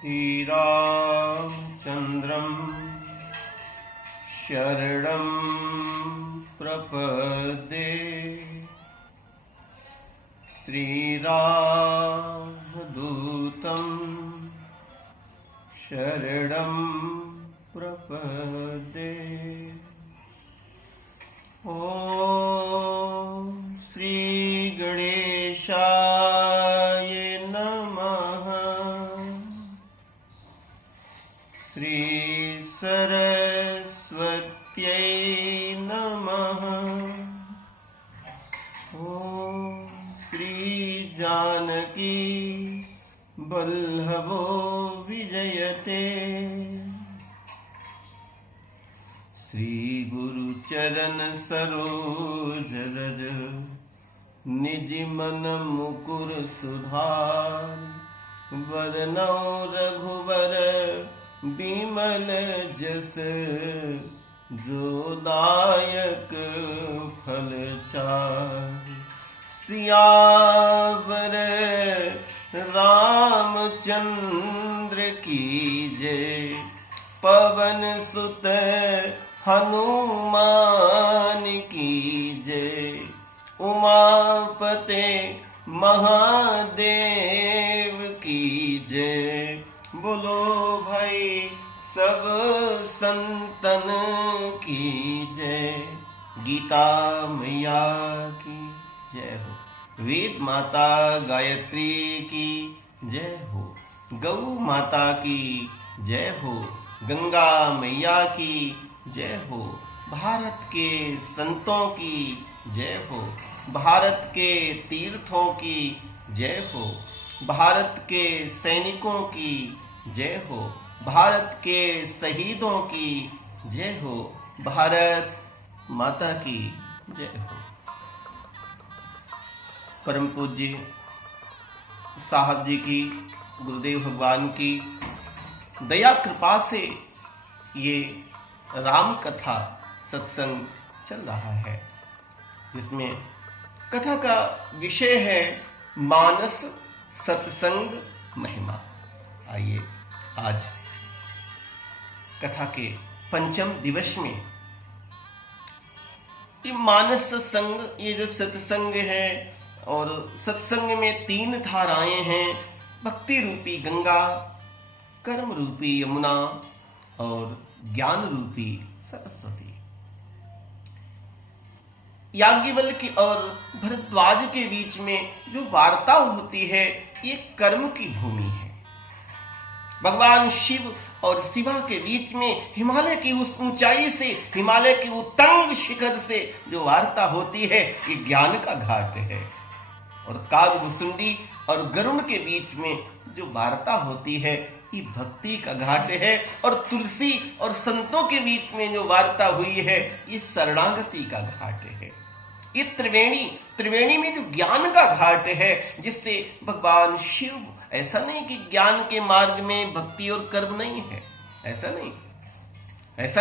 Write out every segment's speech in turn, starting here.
श्रीरामचन्द्रं शरणं प्रपद्ये। श्रीरामदूतं शरणं प्रपद्ये। ॐ श्री गणेशाय नमः। श्री सरस्वत्यै नमः। ॐ श्री जानकी वल्लभो विजयते। श्री गुरुचरण सरोज रज निज मन मुकुर सुधार। वरनौ रघुवर बिमल जस जोदायक फल चार। सियावर रामचंद्र की जय। पवन सुत हनुमान की जय। उमापते महादेव की जय। बोलो भाई सब संतन की जय। गीता मैया की जय हो। वेद माता गायत्री की जय हो। गौ माता की जय हो। गंगा मैया की जय हो। भारत के संतों की जय हो। भारत के तीर्थों की जय हो। भारत के सैनिकों की जय हो। भारत के शहीदों की जय हो। भारत माता की जय हो। परम पूज्य साहब जी की, गुरुदेव भगवान की दया कृपा से ये राम कथा सत्संग चल रहा है, जिसमें कथा का विषय है मानस सत्संग महिमा। आइए आज कथा के पंचम दिवस में ये मानस सत्संग, ये जो सत्संग है, और सत्संग में 3 धाराएं हैं, भक्ति रूपी गंगा, कर्म रूपी यमुना और ज्ञान रूपी सरस्वती। याज्ञवल्क्य और भरद्वाज के बीच में जो वार्ता होती है, ये कर्म की भूमि है। भगवान शिव और शिवा के बीच में हिमालय की उस ऊंचाई से, हिमालय की उत्तंग शिखर से जो वार्ता होती है, ये ज्ञान का घाट है। और कालभुसुंडी और गरुण के बीच में जो वार्ता होती है, ये भक्ति का घाट है। और तुलसी और संतों के बीच में जो वार्ता हुई है, ये शरणागति का घाट है। ये त्रिवेणी में जो ज्ञान का घाट है, जिससे भगवान शिव, ऐसा नहीं कि ज्ञान के मार्ग में भक्ति और कर्म नहीं है, ऐसा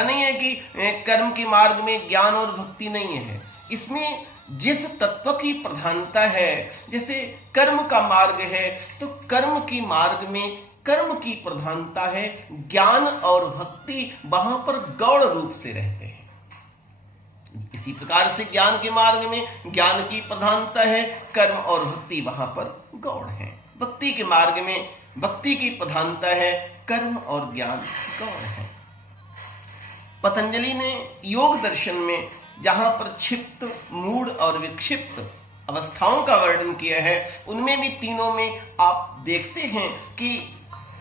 नहीं है कि कर्म के मार्ग में ज्ञान और भक्ति नहीं है। इसमें जिस तत्व की प्रधानता है, जैसे कर्म का मार्ग है, तो कर्म की मार्ग में कर्म की प्रधानता है, ज्ञान और भक्ति वहां पर गौण रूप से रहते हैं। इसी प्रकार से ज्ञान के मार्ग में ज्ञान की प्रधानता है, कर्म और भक्ति वहां पर गौण है। भक्ति के मार्ग में भक्ति की प्रधानता है, कर्म और ज्ञान गौण है। पतंजलि ने योग दर्शन में जहां पर क्षिप्त, मूढ़ और विक्षिप्त अवस्थाओं का वर्णन किया है, उनमें भी तीनों में आप देखते हैं कि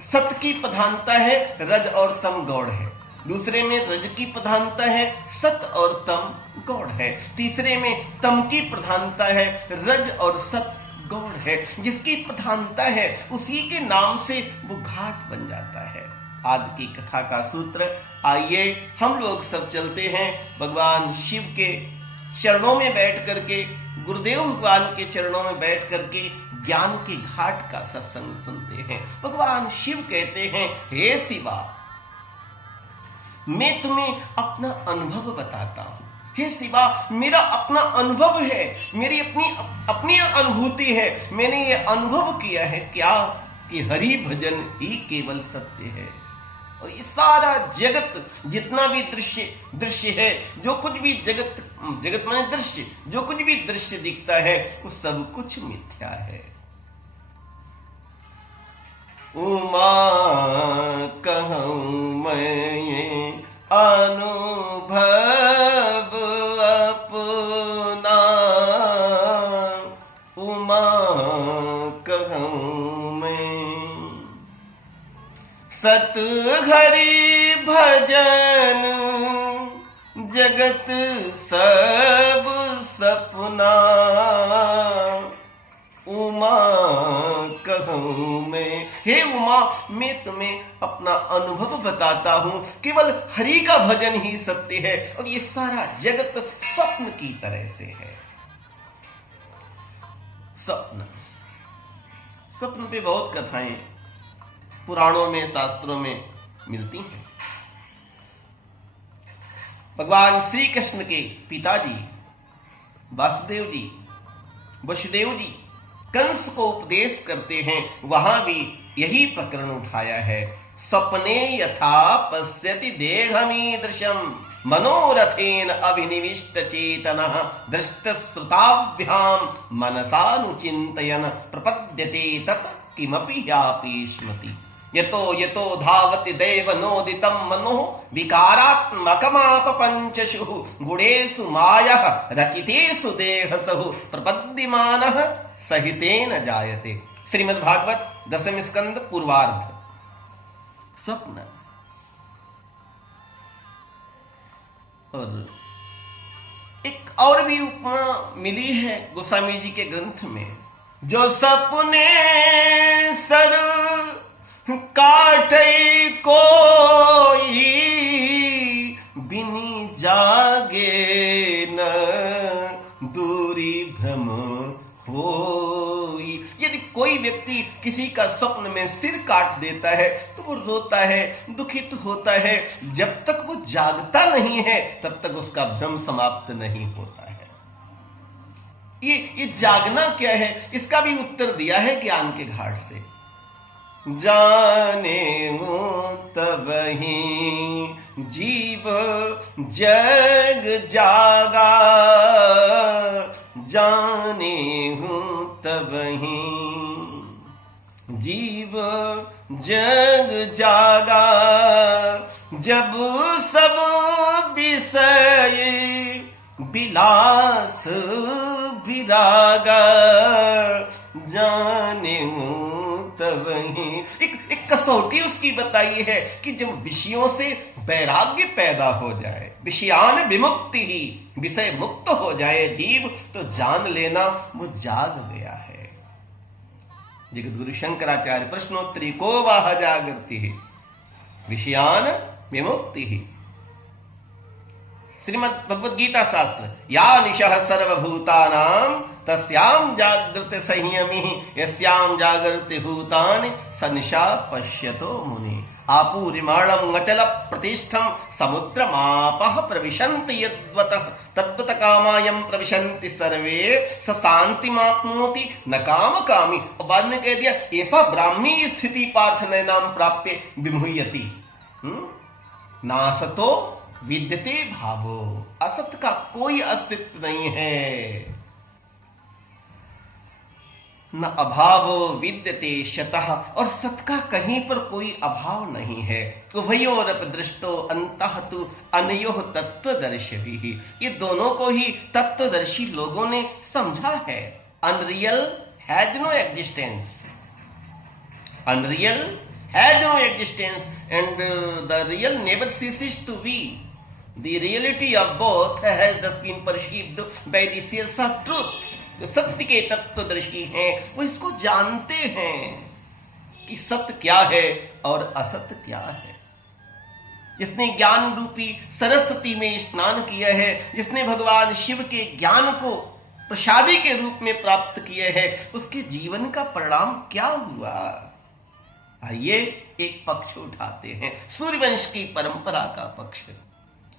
सत की प्रधानता है, रज और तम गौण है। दूसरे में रज की प्रधानता है, सत और तम गौण है। तीसरे में तम की प्रधानता है, रज और सत गौण है। जिसकी प्रधानता है, उसी के नाम से वो घाट बन जाता है। आज की कथा का सूत्र, आइए हम लोग सब चलते हैं भगवान शिव के चरणों में बैठ करके, गुरुदेव भगवान के चरणों में बैठ करके ज्ञान के घाट का सत्संग सुनते हैं। भगवान शिव कहते हैं, हे शिवा, मैं तुम्हें अपना अनुभव बताता हूं। हे शिवा, मेरा अपना अनुभव है, मेरी अपनी अनुभूति है। मैंने ये अनुभव किया है। क्या? कि हरि भजन ही केवल सत्य है। और ये सारा जगत जितना भी दृश्य है, जो कुछ भी जगत माने दृश्य, जो कुछ भी दृश्य दिखता है वो सब कुछ मिथ्या है। उमा कहूं मैं अनुभव अपना, उमा कहूं मैं सत हरि भजन जगत सब सपना, उमा कहूं मैं। हे उमा, मैं तुम्हें अपना अनुभव बताता हूं, केवल हरि का भजन ही सत्य है और ये सारा जगत स्वप्न की तरह से है। स्वप्न पे बहुत कथाएं पुराणों में, शास्त्रों में मिलती हैं। भगवान श्री कृष्ण के पिताजी वासुदेव जी, वसुदेव जी कंस को उपदेश करते हैं, वहां भी यही प्रकरण उठाया है। स्वप्ने यथा पश्यति देहमीदृशम मनोरथेन अभिनिविष्ट चेतनः दृष्टश्रुताभ्याम मनसानुचिन्तयन् प्रपद्यते तत् किमपि ह्यापि स्मृति। यतो यतो धावति दैवनोदितं मनोः विकारात्मकमापपञ्चषु गुणेषु मायः रचितेषु देहसु प्रपद्यमानः सहितेन जायते। श्रीमद् भागवत दशम स्कंद पूर्वार्ध। स्वप्न। और एक और भी उपमा मिली है गोस्वामी जी के ग्रंथ में। जो सपने सर काटे कोई बिनी जागे न दूरी भ्रम होई। यदि कोई व्यक्ति किसी का स्वप्न में सिर काट देता है तो वो रोता है, दुखित होता है। जब तक वो जागता नहीं है तब तक उसका भ्रम समाप्त नहीं होता है। ये जागना क्या है, इसका भी उत्तर दिया है ज्ञान के घाट से। जाने तब ही जीव जग जागा, जाने हूं तब ही जीव जग जागा। जब सब विषय विलास विरागा, जाने हूं तब ही। एक कसौटी उसकी बताई है कि जब विषयों से वैराग्य पैदा हो जाए, विषयान विमुक्ति ही, विषय मुक्त हो जाए जीव, तो जान लेना वो जाग गया है। जगत गुरु शंकराचार्य प्रश्नोत्तरी को वाह जागृति ही विषयान विमुक्ति ही। श्रीमद् भगवद गीता शास्त्र। या निशः सर्वभूतानां तस्यां जागृत संयमी, यस्यां जागृति भूतानि स निशा पश्यतो मुनि। आपूरिमाणं अचल प्रतिष्ठं समुद्रमापः प्रविशन्ति यद्वतः, तद्वत कामायं प्रविशन्ति सर्वे स शान्तिमाप्नोति न कामकामी। और बाद में कह दिया ऐसा ब्राह्मी स्थिति पार्थ नैनाम प्राप्य विमुह्यति नासतो विद्यते भावो। असत का कोई अस्तित्व नहीं है, न अभावो विद्यते शतः, और सत का कहीं पर कोई अभाव नहीं है। उभयोरप दृष्टो अंतः तु अनयोः तत्वदर्शिभिः। ये दोनों को ही तत्वदर्शी लोगों ने समझा है। Unreal has no existence, unreal has no existence and the real never ceases to be. The reality of both has thus been perceived by the seers of truth. जो सत्य के तत्वदर्शी हैं वो इसको जानते हैं कि सत्य क्या है और असत्य क्या है। जिसने ज्ञान रूपी सरस्वती में स्नान किया है, जिसने भगवान शिव के ज्ञान को प्रसादी के रूप में प्राप्त किया है, उसके जीवन का परिणाम क्या हुआ। आइए एक पक्ष उठाते हैं, सूर्यवंश की परंपरा का पक्ष।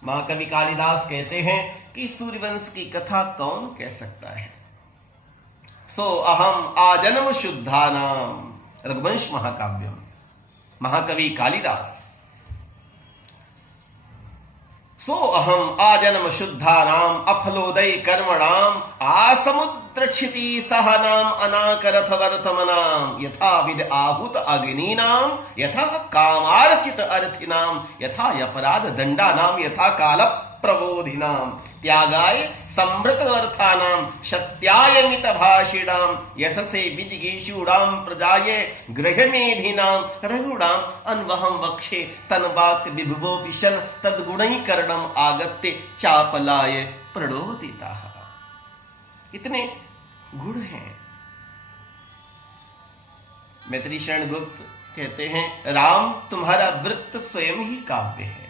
महाकवि कालिदास कहते हैं कि सूर्यवंश की कथा कौन कह सकता है। सो अहम आजन्म शुद्धानाम रघुवंश महाकाव्य में महाकवि कालिदास, सो अहम आजन्म शुद्धानाम अफलोदय कर्मणाम आसमुद्र क्षिति सहनाम अनाकरथ वर्तमनाम यथा विद आहूत अग्नीनाम यथा कामार्चित अर्थिनाम यथा अपराध दंडानाम यथा काल प्रबोधिनाम त्यागाय संभृत अर्थानाम सत्याय मित भाषिणाम यशसे विजिगीषूणाम प्रजाय गृहमेधिनाम रघुणाम अन्वहम वक्षे तन्वाक विभुवो विशन तद्गुणैकरणम आगत्य चापलाय प्रणोदिताः। इतने गुण हैं। मैत्री शरण गुप्त कहते हैं, राम तुम्हारा वृत्त स्वयं ही काव्य है।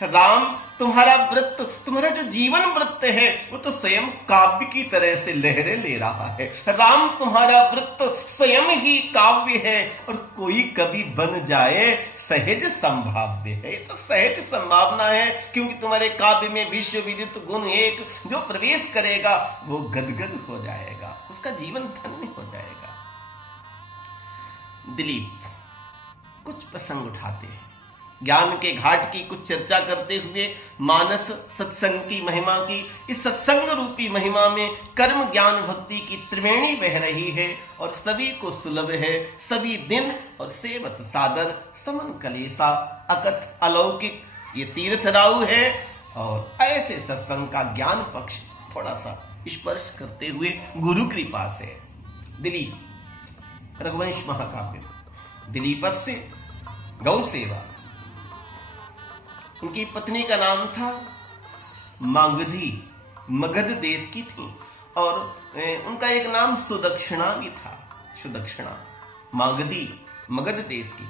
राम तुम्हारा वृत्त, तुम्हारा जो जीवन वृत्त है वो तो स्वयं काव्य की तरह से लहरें ले रहा है। राम तुम्हारा वृत्त स्वयं ही काव्य है और कोई कभी बन जाए सहज संभाव्य है। ये तो सहज संभावना है, क्योंकि तुम्हारे काव्य में विश्व विदित गुण एक जो प्रवेश करेगा वो गदगद हो जाएगा, उसका जीवन धन्य हो जाएगा। दिलीप कुछ प्रसंग उठाते हैं, ज्ञान के घाट की कुछ चर्चा करते हुए मानस सत्संग की महिमा की, इस सत्संग रूपी महिमा में कर्म ज्ञान भक्ति की त्रिवेणी बह रही है और सभी को सुलभ है। सभी दिन और सेवत सादर समन कलेसा अकथ अलौकिक ये तीर्थ राउ है। और ऐसे सत्संग का ज्ञान पक्ष थोड़ा सा स्पर्श करते हुए गुरु कृपा से दिलीप रघुवंश महाकाव्य, दिलीपस्य गौ सेवा। उनकी पत्नी का नाम था मागधी, मगध देश की थी और उनका एक नाम सुदक्षिणा भी था। सुदक्षिणा मागधी मगध देश की।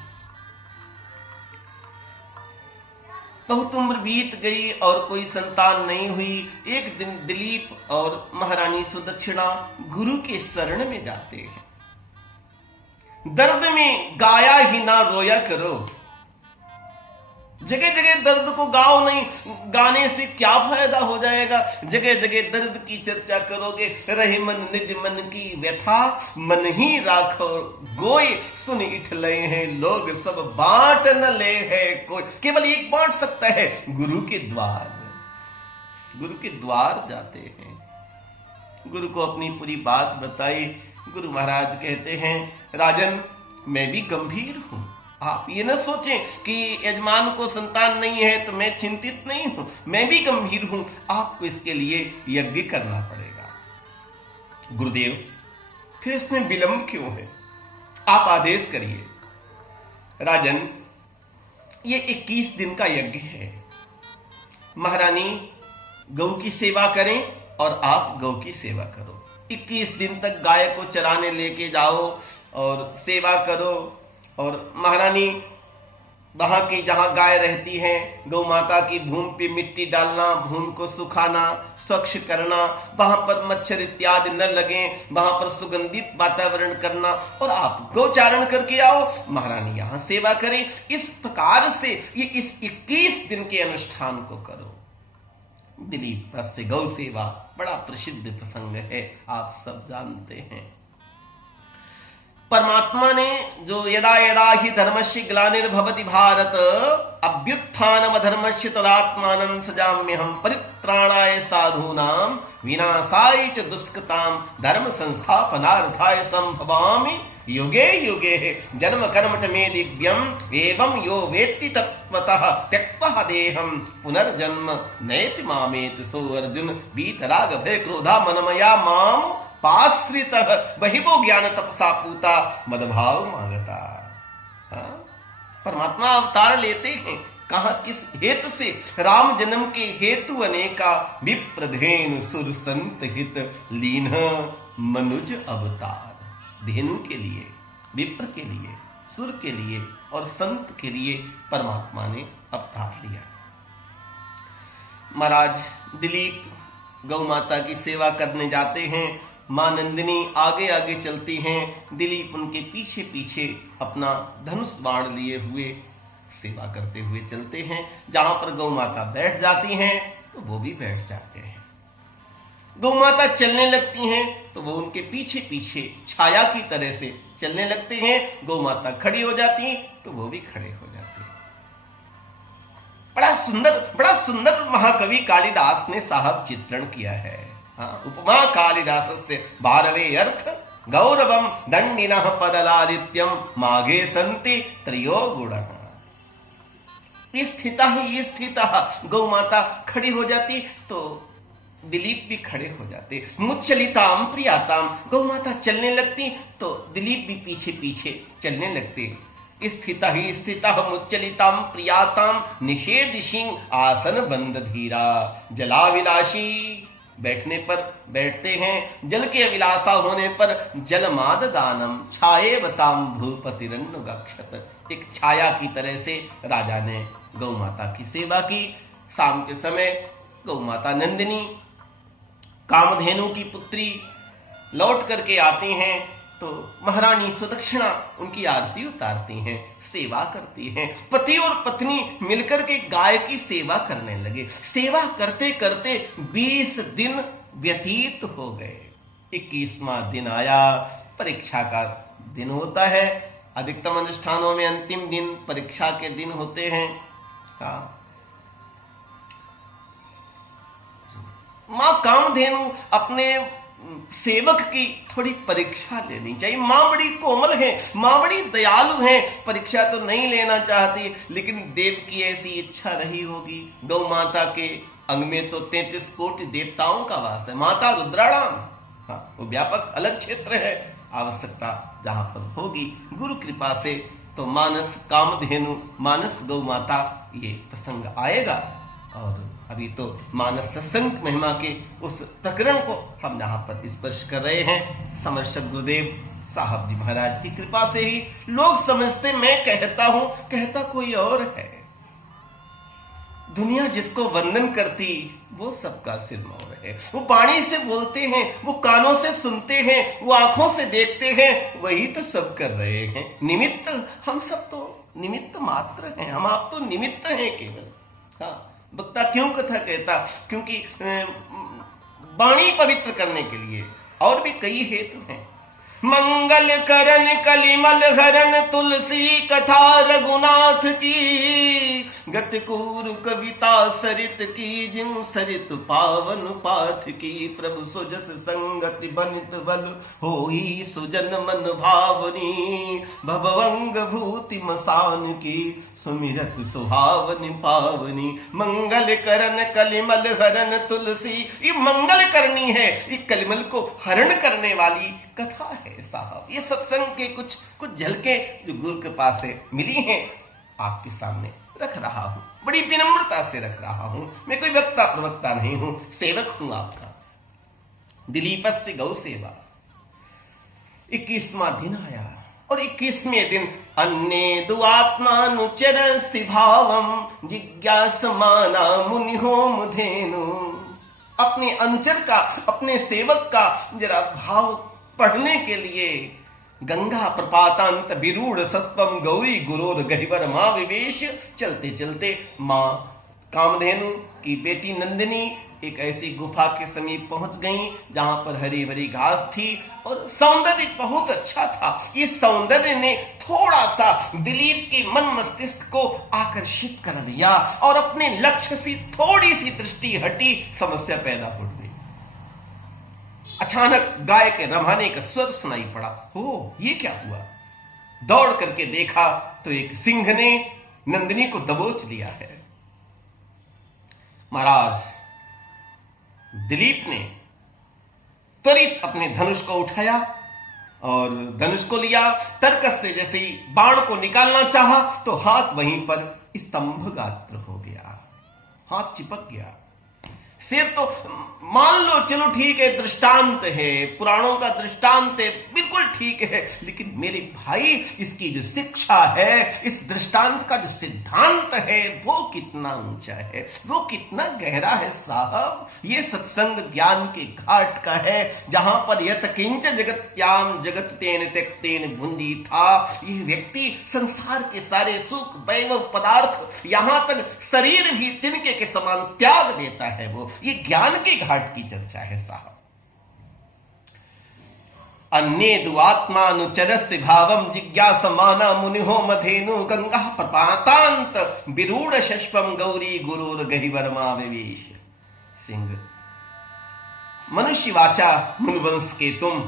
बहुत उम्र बीत गई और कोई संतान नहीं हुई। एक दिन दिलीप और महारानी सुदक्षिणा गुरु के शरण में जाते हैं। दर्द में गाया ही ना रोया करो, जगह जगह दर्द को गाओ नहीं, गाने से क्या फायदा हो जाएगा। जगह जगह दर्द की चर्चा करोगे, रहे मन निज मन की व्यथा, मन ही राखो गोय सुन इठ ले हैं लोग सब बांट न ले है कोई। केवल एक बांट सकता है, गुरु के द्वार। गुरु के द्वार जाते हैं, गुरु को अपनी पूरी बात बताई। गुरु महाराज कहते हैं, राजन मैं भी गंभीर हूं। आप ये न सोचें कि यजमान को संतान नहीं है तो मैं चिंतित नहीं हूं, मैं भी गंभीर हूं। आपको इसके लिए यज्ञ करना पड़ेगा। गुरुदेव फिर इसमें विलंब क्यों है, आप आदेश करिए। राजन ये 21 दिन का यज्ञ है। महारानी गौ की सेवा करें और आप गौ की सेवा करो। 21 दिन तक गाय को चराने लेके जाओ और सेवा करो। और महारानी वहां की जहां गाय रहती है, गौ माता की भूमि पे मिट्टी डालना, भूमि को सुखाना, स्वच्छ करना, वहां पर मच्छर इत्यादि न लगे, वहां पर सुगंधित वातावरण करना और आप गौचारण करके आओ, महारानी यहां सेवा करें। इस प्रकार से ये इस 21 दिन के अनुष्ठान को करो। दिलीप से गौ सेवा बड़ा प्रसिद्ध प्रसंग है, आप सब जानते हैं। परमात्मा ने जो यदा यदा ही धर्मस्य ग्लानिर्भवति भारत अभ्युत्थानम धर्मस्य तदात्मानं सजाम्यहं परित्राणाय साधूनां विनाशाय च दुष्कृतां धर्म संस्थापनार्थाय संभवामि युगे युगे जन्म कर्म च मे दिव्यम् एवं यो वेत्ति तत्त्वतः त्यक्त्वा देहं पुनर्जन्म नयति मामेति सो अर्जुन वीतराग भय क्रोधा मनमया माम पाश्रित वही वो ज्ञान तपसा पूता मदभाव मांगता। परमात्मा अवतार लेते हैं, कहा किस हेतु से? राम जन्म के हेतु अनेका विप्रधेनु सुर संत हित लीन मनुज अवतार। धेनु के लिए, विप्र के लिए, सुर के लिए और संत के लिए परमात्मा ने अवतार लिया। महाराज दिलीप गौ माता की सेवा करने जाते हैं। मां नंदिनी आगे आगे चलती हैं, दिलीप उनके पीछे पीछे अपना धनुष बाण लिए हुए सेवा करते हुए चलते हैं। जहां पर गौ माता बैठ जाती हैं तो वो भी बैठ जाते हैं। गौ माता चलने लगती हैं तो वो उनके पीछे पीछे छाया की तरह से चलने लगते हैं। गौ माता खड़ी हो जाती हैं तो वो भी खड़े हो जाते हैं। बड़ा सुंदर महाकवि कालिदास ने साहब चित्रण किया है। हाँ, उपमा कालिदास से 12वें अर्थ गौरवम दंडिनः पदलादित्यम माघे संति त्रयो गुणः। स्थिता गौ माता खड़ी हो जाती तो दिलीप भी खड़े हो जाते। मुच्चलिताम प्रियाताम, गौ माता चलने लगती तो दिलीप भी पीछे पीछे चलने लगते। स्थिता मुच्चलिताम प्रियाताम निषेधिशी आसन बंद धीरा। जलाविलासी, बैठने पर बैठते हैं, जल के अभिलाषा होने पर जलमाद दानम छायेवताम भूपतिरन्नुगक्षत। एक छाया की तरह से राजा ने गौ माता की सेवा की। शाम के समय गौ माता नंदिनी, कामधेनु की पुत्री, लौट करके आती हैं तो महारानी सुदक्षिणा उनकी आरती उतारती हैं, सेवा करती हैं। पति और पत्नी मिलकर के गाय की सेवा करने लगे। सेवा करते करते 20 दिन व्यतीत हो गए। 21वां दिन आया, परीक्षा का दिन होता है। अधिकतम अनुष्ठानों में अंतिम दिन परीक्षा के दिन होते हैं। मां कामधेनु अपने सेवक की थोड़ी परीक्षा लेनी चाहिए। मां बड़ी कोमल है, मां बड़ी दयालु है, परीक्षा तो नहीं लेना चाहती, लेकिन देव की ऐसी इच्छा रही होगी। गौ माता के अंग में तो 33 कोटि देवताओं का वास है। माता रुद्राणाम, हाँ, वो व्यापक अलग क्षेत्र है। आवश्यकता जहां पर होगी गुरु कृपा से तो मानस कामधेनु, मानस गौ माता, ये प्रसंग आएगा। और अभी तो मानस सत्संग महिमा के उस प्रकरण को हम यहाँ पर स्पर्श कर रहे हैं। समर्शक गुरुदेव साहब जी महाराज की कृपा से ही लोग समझते मैं कहता हूं, कहता कोई और है। दुनिया जिसको वंदन करती वो सबका सिरमौर है। वो वाणी से बोलते हैं, वो कानों से सुनते हैं, वो आंखों से देखते हैं, वही तो सब कर रहे हैं। निमित्त, हम सब तो निमित्त मात्र हैं। हम आप तो निमित्त हैं केवल। हाँ, वक्ता क्यों कथा कहता? क्योंकि वाणी पवित्र करने के लिए और भी कई हेतु हैं। मंगल करण कलिमल हरण तुलसी कथा रघुनाथ की। गतिकूर कविता सरित की जिन सरित पावन पाठ की। प्रभु सुजस संगति बनित बल होई सुजन मन भावनी। भवंग भूति मसान की सुमिरत सुहावनी पावनी। मंगल करण कलिमल हरण तुलसी, ये मंगल करनी है, ये कलिमल को हरण करने वाली कथा है साहब। ये सत्संग के कुछ झलके जो गुरु कृपा से मिली हैं आपके सामने रख रहा हूं। बड़ी विनम्रता से रख रहा हूं। मैं कोई वक्ता प्रवक्ता नहीं हूं, सेवक हूं आपका। दिलीपस्य गौ सेवा। 21वां दिन आया और 21वें दिन अन्ने दुआत्मानुचरस्ति भावम जिज्ञासमाना मुनि होम धेनु। अपने अनुचर का, अपने सेवक का जरा भाव पढ़ने के लिए गंगा प्रपातांत विरूढ़ सस्पम गौरी गुरोर गहिवर मां विवेश। चलते चलते मां कामधेनु की बेटी नंदिनी एक ऐसी गुफा के समीप पहुंच गई जहां पर हरी भरी घास थी और सौंदर्य बहुत अच्छा था। इस सौंदर्य ने थोड़ा सा दिलीप के मन मस्तिष्क को आकर्षित कर दिया और अपने लक्ष्य से थोड़ी सी दृष्टि हटी, समस्या पैदा हो गई। अचानक गाय के रभाने का स्वर सुनाई पड़ा। हो, ये क्या हुआ? दौड़ करके देखा तो एक सिंह ने नंदिनी को दबोच लिया है। महाराज दिलीप ने त्वरित अपने धनुष को उठाया और धनुष को लिया। तर्कस से जैसे ही बाण को निकालना चाहा तो हाथ वहीं पर स्तंभ गात्र हो गया, हाथ चिपक गया। सिर तो मान लो चलो ठीक है, दृष्टांत है, पुराणों का दृष्टांत है, बिल्कुल ठीक है, लेकिन मेरे भाई इसकी जो शिक्षा है, इस दृष्टांत का जो सिद्धांत है, वो कितना ऊंचा है, वो कितना गहरा है साहब। ये सत्संग ज्ञान के घाट का है जहां पर यत किंच जगत्याम जगत तेन त्यक्तेन भुंजी था। ये व्यक्ति संसार के सारे सुख वैभव पदार्थ, यहां तक शरीर भी तिनके के समान त्याग देता है। वो ये ज्ञान के घाट की चर्चा है साहब। अन्येदुआत्मानुचरस्य भावम जिज्ञासमाना मुनिहो मधेनु गंगा प्रपातांत विरूढ़ शष्पम गौरी गुरुर गहिवर्मा विवेश। सिंह, मनुष्य वाचा मुनवंश के तुम,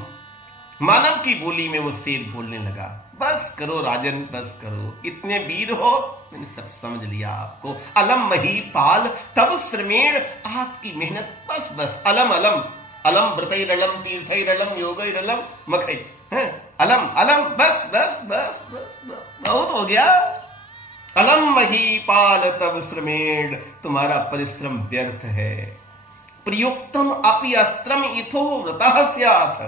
मानव की बोली में वो शेर बोलने लगा। बस करो राजन, बस करो, इतने वीर हो, मैंने सब समझ लिया आपको। अलम मही पाल तब श्रमेण, आपकी मेहनत, बस बस, अलम अलम अलम व्रतैरलम तीर्थैरलम योगैरलम मखै, अलम अलम, बस बस बस बस बस, बहुत हो गया। अलम मही पाल तब श्रमेण, तुम्हारा परिश्रम व्यर्थ है। प्रयुक्तम अपि अस्त्रम इथो वृतः स्यात्,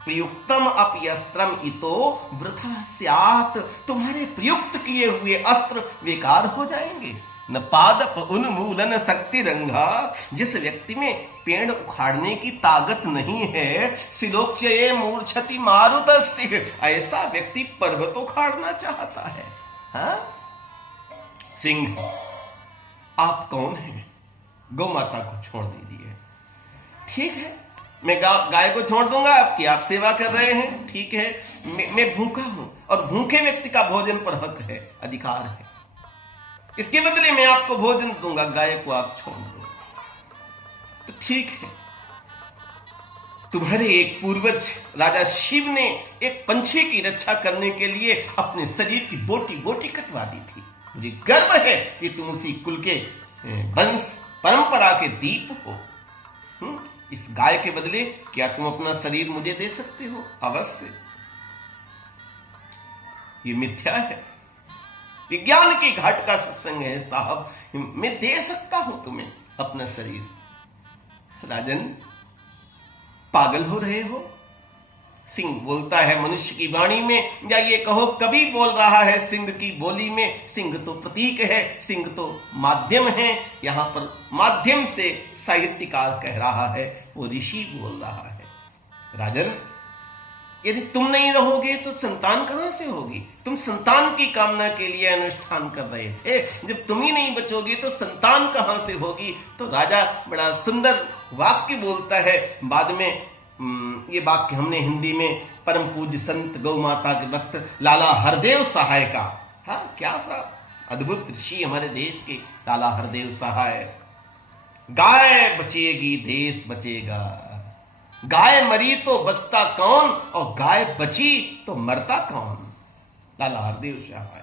प्रयुक्तम अपि अस्त्रम इतो वृथा स्यात्, तुम्हारे प्रयुक्त किए हुए अस्त्र बेकार हो जाएंगे। न पादप उन्मूलन शक्ति रंगा, जिस व्यक्ति में पेड़ उखाड़ने की ताकत नहीं है, सिलोच्चये मूर्छति मारुतस्य, ऐसा व्यक्ति पर्वत उखाड़ना चाहता है। हाँ? सिंह, आप कौन हैं? गौ माता को छोड़ दीजिए। ठीक है, मैं गाय को छोड़ दूंगा, आपकी आप सेवा कर रहे हैं, ठीक है। मैं भूखा हूं और भूखे व्यक्ति का भोजन पर हक है, अधिकार है। इसके बदले मैं आपको भोजन दूंगा, गाय को आप छोड़ दो। तो ठीक है, तुम्हारे एक पूर्वज राजा शिव ने एक पंछी की रक्षा करने के लिए अपने शरीर की बोटी बोटी कटवा दी थी। मुझे गर्व है कि तुम उसी कुल के वंश परंपरा के दीप हो। इस गाय के बदले क्या तुम अपना शरीर मुझे दे सकते हो? अवश्य। ये मिथ्या है, विज्ञान की घाट का सत्संग है साहब। मैं दे सकता हूं तुम्हें अपना शरीर। राजन, पागल हो रहे हो? सिंह बोलता है मनुष्य की वाणी में, या ये कहो कवि बोल रहा है सिंह की बोली में। सिंह तो प्रतीक है, सिंह तो माध्यम है। यहां पर माध्यम से साहित्यकार कह रहा है, वो ऋषि बोल रहा है। राजन, यदि तुम नहीं रहोगे तो संतान कहां से होगी? तुम संतान की कामना के लिए अनुष्ठान कर रहे थे, जब तुम ही नहीं बचोगे तो संतान कहां से होगी? तो राजा बड़ा सुंदर वाक्य बोलता है। बाद में ये वाक्य हमने हिंदी में परम पूज्य संत गौ माता के भक्त लाला हरदेव सहाय का, हाँ क्या साहब, अद्भुत ऋषि हमारे देश के लाला हरदेव सहाय। गाय बचेगी देश बचेगा, गाय मरी तो बचता कौन और गाय बची तो मरता कौन? लाला हरदेव सहाय।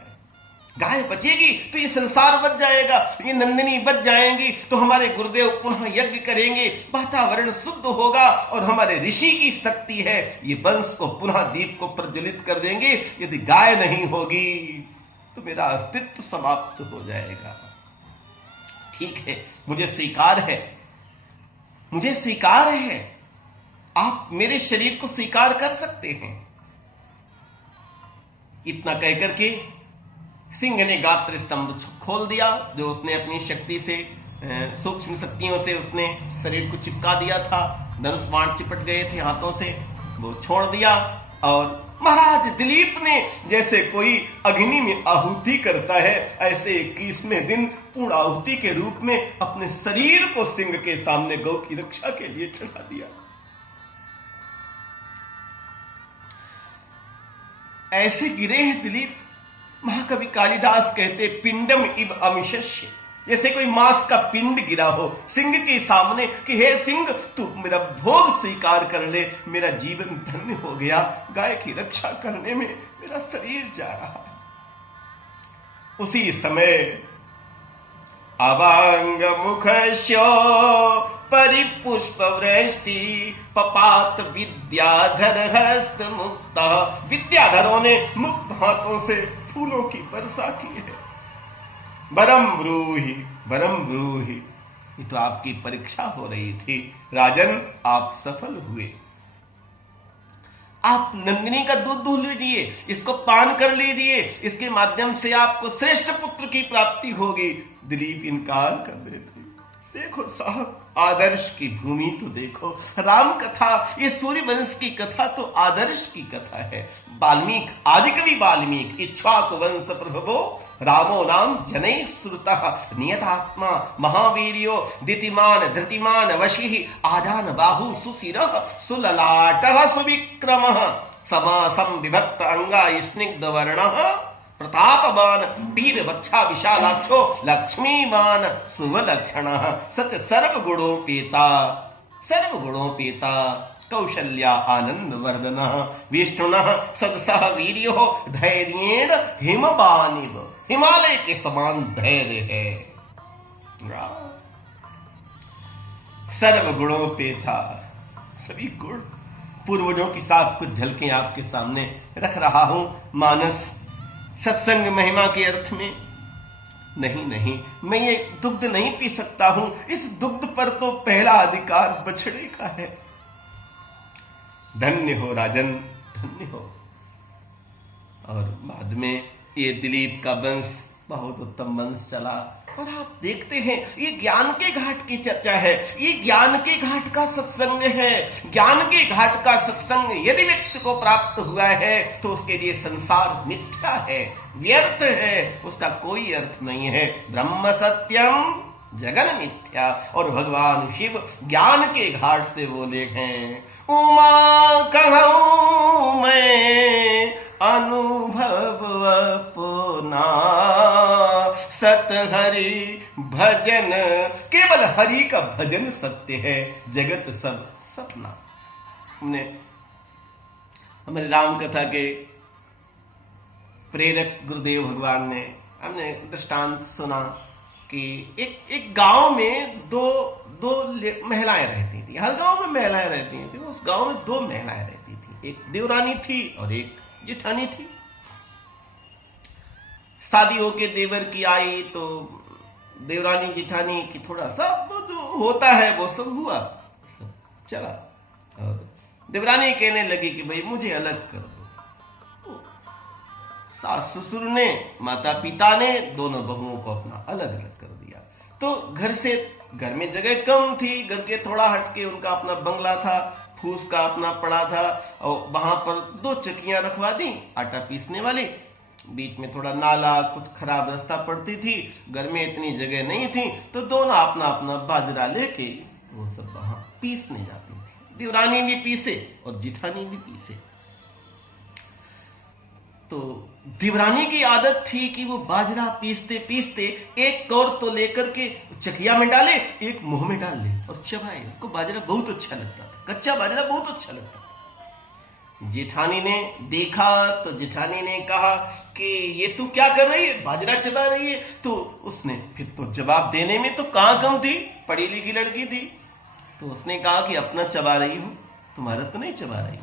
गाय बचेगी तो ये संसार बच जाएगा, ये नंदिनी बच जाएंगी तो हमारे गुरुदेव पुनः यज्ञ करेंगे, वातावरण शुद्ध होगा और हमारे ऋषि की शक्ति है, ये वंश को पुनः दीप को प्रज्वलित कर देंगे। यदि गाय नहीं होगी तो मेरा अस्तित्व समाप्त हो जाएगा। ठीक है, मुझे स्वीकार है, मुझे स्वीकार है, आप मेरे शरीर को स्वीकार कर सकते हैं। इतना कहकर के सिंह ने गात्र स्तंभ खोल दिया, जो उसने अपनी शक्ति से, सूक्ष्म शक्तियों से उसने शरीर को चिपका दिया था। धनुष बाण चिपट गए थे हाथों से, वो छोड़ दिया। और महाराज दिलीप ने जैसे कोई अग्नि में आहुति करता है, ऐसे 21वें दिन पूर्ण आहुति के रूप में अपने शरीर को सिंह के सामने गौ की रक्षा के लिए चढ़ा दिया। ऐसे गिरे हैं दिलीप, महाकवि कालिदास कहते पिंडम इव अमिशस्य, जैसे कोई मांस का पिंड गिरा हो सिंह के सामने कि हे सिंह, तू मेरा भोग स्वीकार कर ले, मेरा जीवन धन्य हो गया। गाय की रक्षा करने में मेरा शरीर जा रहा है। उसी समय अवांग मुखस्यो परिपुष्प वृष्टि पपात विद्याधर हस्त मुक्ता, विद्याधरों ने मुक्त हाथों से फूलों की वर्षा की है। बरम ब्रूहि, बरम ब्रूहि, ये तो आपकी परीक्षा हो रही थी राजन, आप सफल हुए। आप नंदिनी का दूध दूह लीजिए, इसको पान कर लीजिए, इसके माध्यम से आपको श्रेष्ठ पुत्र की प्राप्ति होगी। दिलीप इनकार कर देते। देखो साहब, आदर्श की भूमि तो देखो। राम कथा, ये सूर्य वंश की कथा तो आदर्श की कथा है। वाल्मीकि, आदिकवि वाल्मीकि, इक्ष्वाकु वंश प्रभवो रामो नाम जनैः श्रुतः, नियतात्मा महावीर्यो दितिमान धृतिमान वशिः, आजान बाहु सुशिरः सुललाटः सुविक्रमः, समासं विभक्त अंगा स्निग्ध वर्णः, प्रतापवान वीर वक्षा विशालाक्षो लक्ष्मीवान सुवलक्षण, सच सर्वगुणोपेता सर्वगुणोपेता, कौशल्या आनंद वर्धन, विष्णुन सदसह वीर्यो धैर्येण हिमवानिव, हिमालय के समान धैर्य है। सर्वगुणोपेता, सभी गुण, पूर्वजों की साथ कुछ झलकें आपके सामने रख रहा हूं। मानस सत्संग महिमा के अर्थ में नहीं, मैं ये दुग्ध नहीं पी सकता हूं। इस दुग्ध पर तो पहला अधिकार बछड़े का है। धन्य हो राजन, धन्य हो। और बाद में ये दिलीप का वंश बहुत उत्तम वंश चला। और आप देखते हैं, ये ज्ञान के घाट की चर्चा है, ये ज्ञान के घाट का सत्संग है। ज्ञान के घाट का सत्संग यदि व्यक्ति को प्राप्त हुआ है तो उसके लिए संसार मिथ्या है, व्यर्थ है, उसका कोई अर्थ नहीं है। ब्रह्म सत्यम जगन मिथ्या। और भगवान शिव ज्ञान के घाट से बोले हैं, उमा कहूं मैं अनुभव अपना, सत हरि भजन, केवल हरि का भजन सत्य है, जगत सब सपना। हमने हमारे राम कथा के प्रेरक गुरुदेव भगवान ने, हमने दृष्टांत सुना कि एक गांव में दो महिलाएं रहती थी। हर गांव में महिलाएं रहती थी। उस गांव में दो महिलाएं रहती थी, एक देवरानी थी और एक जेठानी थी। शादी होके देवर की आई तो देवरानी जेठानी की थोड़ा सा तो जो होता है वो सब हुआ, सब चला। और देवरानी कहने लगी कि भाई मुझे अलग कर दो। सास ससुर ने, माता पिता ने दोनों बहुओं को अपना अलग अलग कर दिया। तो घर में जगह कम थी, घर के थोड़ा हटके उनका अपना बंगला था, फूस का अपना पड़ा था, और वहां पर दो चक्कियां रखवा दी आटा पीसने वाली। बीच में थोड़ा नाला, कुछ खराब रास्ता पड़ती थी, घर में इतनी जगह नहीं थी, तो दोनों अपना अपना बाजरा लेके वो सब वहां पीसने जाती थी। देवरानी भी पीसे और जिठानी भी पीसे। तो देवरानी की आदत थी कि वो बाजरा पीसते पीसते एक कौर तो लेकर के चकिया में डाले, एक मुंह में डाल ले और चबाए। उसको बाजरा बहुत अच्छा लगता था, कच्चा बाजरा बहुत अच्छा लगता था। जेठानी ने देखा तो जेठानी ने कहा कि ये तू क्या कर रही है, बाजरा चबा रही है। तो उसने फिर तो जवाब देने में तो कहां कम थी, पढ़ी लिखी लड़की थी। तो उसने कहा कि अपना चबा रही हूं, तुम्हारा तो नहीं चबा रही।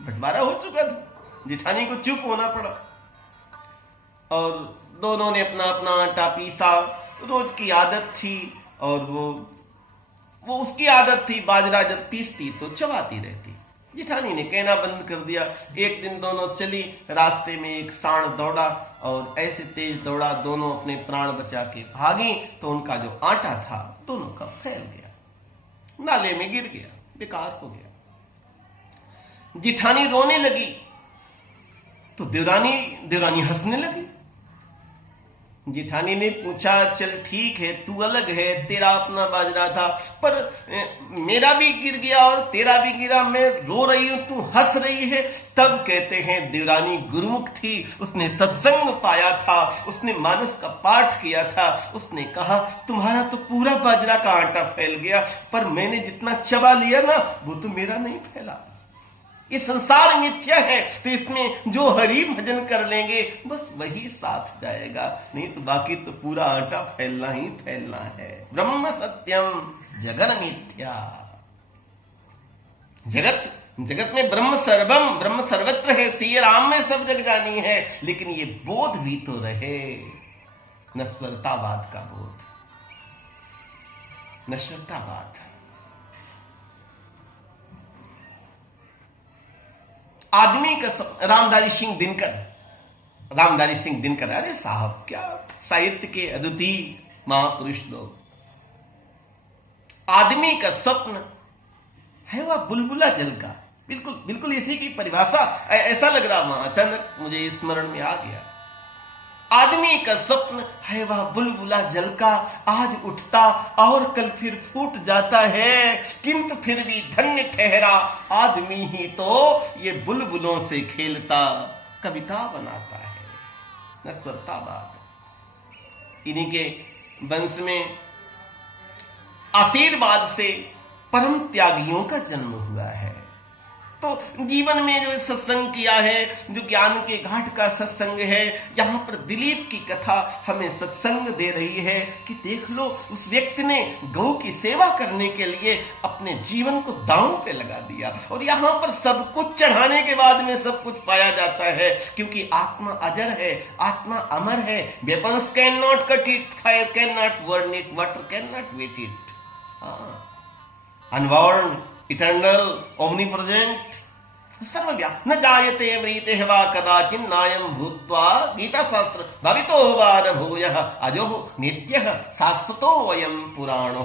बंटवारा हो चुका था, जेठानी को चुप होना पड़ा। और दोनों ने अपना अपना आटा पीसा। रोज की आदत थी, और वो उसकी आदत थी, बाजरा जब पीसती तो चबाती रहती। जेठानी ने कहना बंद कर दिया। एक दिन दोनों चली, रास्ते में एक सांड दौड़ा और ऐसे तेज दौड़ा, दोनों अपने प्राण बचा के भागी। तो उनका जो आटा था दोनों का फैल गया, नाले में गिर गया, बेकार हो गया। जेठानी रोने लगी तो देवरानी हंसने लगी। जेठानी ने पूछा, चल ठीक है, तू अलग है, तेरा अपना बाजरा था, पर मेरा भी गिर गया और तेरा भी गिरा, मैं रो रही हूं, तू हंस रही है। तब कहते हैं देवरानी गुरुमुख थी, उसने सत्संग पाया था, उसने मानस का पाठ किया था। उसने कहा, तुम्हारा तो पूरा बाजरा का आटा फैल गया, पर मैंने जितना चबा लिया ना वो तो मेरा नहीं फैला। ये संसार मिथ्या है, तो इसमें जो हरि भजन कर लेंगे बस वही साथ जाएगा, नहीं तो बाकी तो पूरा आटा फैलना ही फैलना है। ब्रह्म सत्यम जगन मिथ्या। जगत में ब्रह्म सर्वम, ब्रह्म सर्वत्र है, श्री राम में सब जग जानी है। लेकिन ये बोध भी तो रहे, नश्वरतावाद का बोध, नश्वरतावाद। आदमी का रामधारी सिंह दिनकर, अरे साहब क्या साहित्य के अद्वितीय महापुरुष लोग। आदमी का स्वप्न है वह बुलबुला जल का। बिल्कुल बिल्कुल इसी की परिभाषा। ऐसा लग रहा वहां अचानक मुझे स्मरण में आ गया। आदमी का स्वप्न है वह बुलबुला जल का, आज उठता और कल फिर फूट जाता है, किंतु फिर भी धन्य ठहरा आदमी ही तो ये बुलबुलों से खेलता कविता बनाता है। नस्वरतावाद। इन्हीं के वंश में आशीर्वाद से परम त्यागियों का जन्म हुआ है। तो जीवन में जो सत्संग किया है, जो ज्ञान के घाट का सत्संग है, यहाँ पर दिलीप की कथा हमें सत्संग दे रही है कि देख लो, उस व्यक्ति ने गौ की सेवा करने के लिए अपने जीवन को दांव पे लगा दिया, और यहाँ पर सब कुछ चढ़ाने के बाद में सब कुछ पाया जाता है, क्योंकि आत्मा अजर है, आत्मा अमर है। Weapons can not cut it, fire can not burn it, water can not wet it. Unborn, eternal, omnipresent, सर्वव्यापी, न जायते म्रियते वा कदाचित् नायं भूत्वा, गीता शास्त्र भवितो वा न भूयः, अजो नित्यः शाश्वतो वयं पुराणो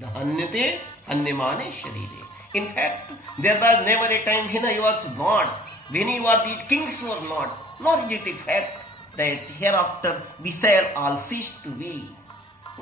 न हन्यते हन्यमाने शरीरे। In fact, there was never a time when I was not, when you are the kings were not, nor yet a fact that hereafter we shall all cease to be.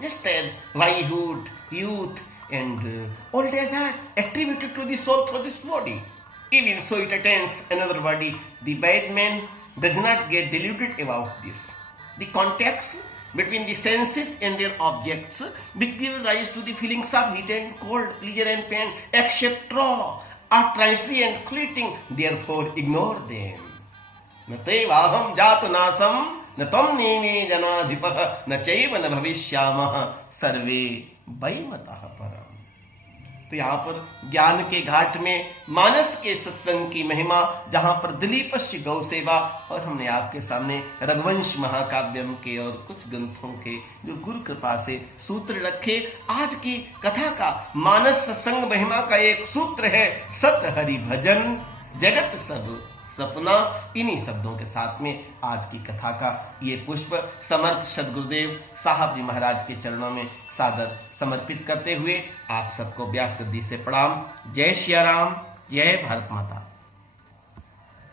Just as boyhood, youth, and old age are attributed to the soul through this body, even so it attains another body. The bad man does not get deluded about this. The contacts between the senses and their objects, which give rise to the feelings of heat and cold, pleasure and pain, etc., are transitory and fleeting. Therefore, ignore them. न तेवाहं जातु नासं न त्वं नेमे जनाधिपः न चैव न भविष्यामः सर्वे वैमतः परम्। तो यहाँ पर ज्ञान के घाट में मानस के सत्संग की महिमा, जहां पर दिलीपस्य गौ सेवा, और हमने आपके सामने रघुवंश महाकाव्यम के और कुछ ग्रंथों के जो गुरु कृपा से सूत्र रखे। आज की कथा का मानस सत्संग महिमा का एक सूत्र है, सत हरि भजन जगत सब सपना। इन्हीं शब्दों के साथ में आज की कथा का ये पुष्प समर्थ सदगुरुदेव साहब जी महाराज के चरणों में सादर समर्पित करते हुए आप सबको व्यास गद्दी से प्रणाम। जय श्री राम, जय भारत माता।